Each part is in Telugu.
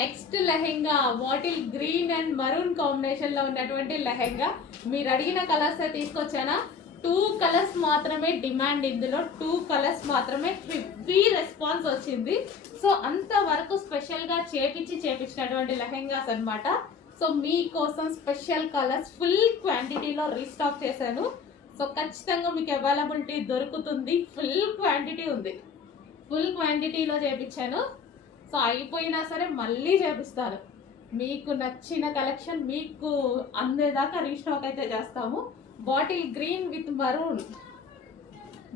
Next lehenga bottle green and maroon combination లో ఉన్నటువంటి లెహెంగా. మీరు అడిగిన కలర్స్ తీసుకొచ్చానా? 2 కలర్స్ మాత్రమే డిమాండ్, ఇందులో 2 కలర్స్ మాత్రమే హెవీ రెస్పాన్స్ వచ్చింది. సో అంతవరకు స్పెషల్గా చేపించినటువంటి లెహెంగాస్ అనమాట. సో మీకోసం స్పెషల్ కలర్స్ ఫుల్ క్వాంటిటీలో రీస్టాక్ చేశాను. సో ఖచ్చితంగా మీకు అవైలబిలిటీ దొరుకుతుంది. ఫుల్ క్వాంటిటీ ఉంది, ఫుల్ క్వాంటిటీలో చేపించాను. సో అయిపోయినా సరే మళ్ళీ చేపిస్తాను. మీకు నచ్చిన కలెక్షన్ మీకు అందేదాకా రీస్టాక్ అయితే చేస్తాము. Bottle green with maroon,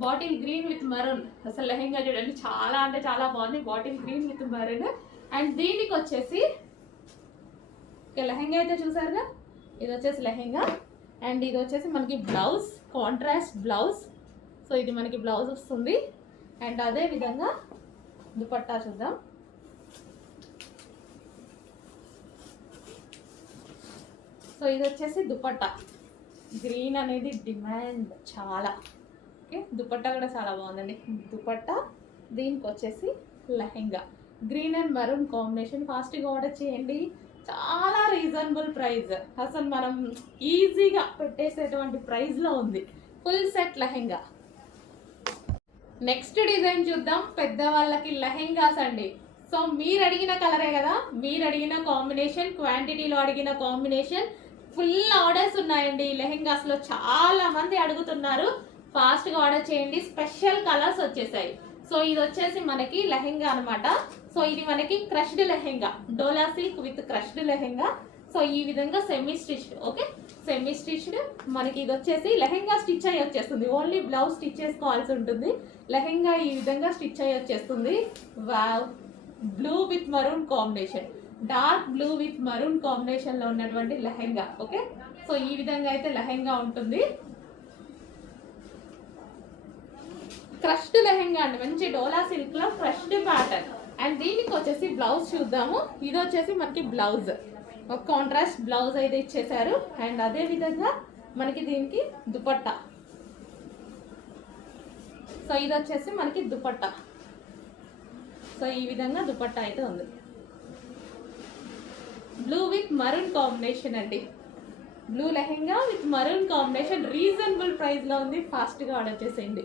bottle green with maroon. అసలు లెహెంగా చూడండి, చాలా అంటే చాలా బాగుంది. Bottle green with maroon. And దీనికి వచ్చేసి లెహెంగా అయితే చూసారుగా, ఇది వచ్చేసి లెహెంగా. అండ్ ఇది వచ్చేసి మనకి బ్లౌజ్, కాంట్రాస్ట్ బ్లౌజ్. సో ఇది మనకి బ్లౌజ్ వస్తుంది. అండ్ అదే విధంగా దుపట్టా చూద్దాం. సో ఇది వచ్చేసి దుపట్టా. గ్రీన్ అనేది డిమాండ్ చాలా. ఓకే, దుపట్టా కూడా చాలా బాగుందండి దుపట్టా. దీనికి వచ్చేసి lehenga green and maroon combination. ఫాస్ట్గా ఆర్డర్ చేయండి, చాలా రీజనబుల్ ప్రైస్. అసలు మనం ఈజీగా పెట్టేసేటువంటి ప్రైస్లో ఉంది. Full set lehenga. Next design చూద్దాం. పెద్దవాళ్ళకి లెహెంగాస్ అండి. సో మీరు అడిగిన కలరే కదా, మీరు అడిగిన కాంబినేషన్, క్వాంటిటీలో అడిగిన కాంబినేషన్. ఫుల్ ఆర్డర్స్ ఉన్నాయండి లెహెంగాస్లో, చాలా మంది అడుగుతున్నారు. ఫాస్ట్గా ఆర్డర్ చేయండి. స్పెషల్ కలర్స్ వచ్చేసాయి. సో ఇది వచ్చేసి మనకి లెహెంగా అనమాట. సో ఇది మనకి crushed lehenga, dola silk with crushed lehenga. So ఈ విధంగా semi stitched. Okay, semi stitched. మనకి ఇది వచ్చేసి లెహెంగా స్టిచ్ అయ్యి వచ్చేస్తుంది. ఓన్లీ బ్లౌజ్ స్టిచ్ చేసుకోవాల్సి ఉంటుంది. లెహెంగా ఈ విధంగా స్టిచ్ అయ్యి వచ్చేస్తుంది. Wow, blue with maroon combination, dark blue with maroon combination లో ఉన్నటువంటి లెహెంగా. ఓకే, సో ఈ విధంగా అయితే లెహెంగా ఉంటుంది. క్రష్డ్ లెహెంగా అండి, మంచి డోలా సిల్క్ లో క్రష్డ్ ప్యాటర్న్. అండ్ దీనికి వచ్చేసి బ్లౌజ్ చూద్దాము. ఇది వచ్చేసి మనకి బ్లౌజ్, ఒక కాంట్రాస్ట్ బ్లౌజ్ అయితే ఇచ్చేసారు. అండ్ అదే విధంగా మనకి దీనికి దుపట్టా. సో ఇది వచ్చేసి మనకి దుపట్టా. సో ఈ విధంగా దుపట్టా అయితే ఉంది. బ్లూ విత్ మరూన్ కాంబినేషన్ అండి. Blue lehenga with maroon combination. Reasonable ప్రైస్లో ఉంది. ఫాస్ట్గా ఆర్డర్ చేసేయండి.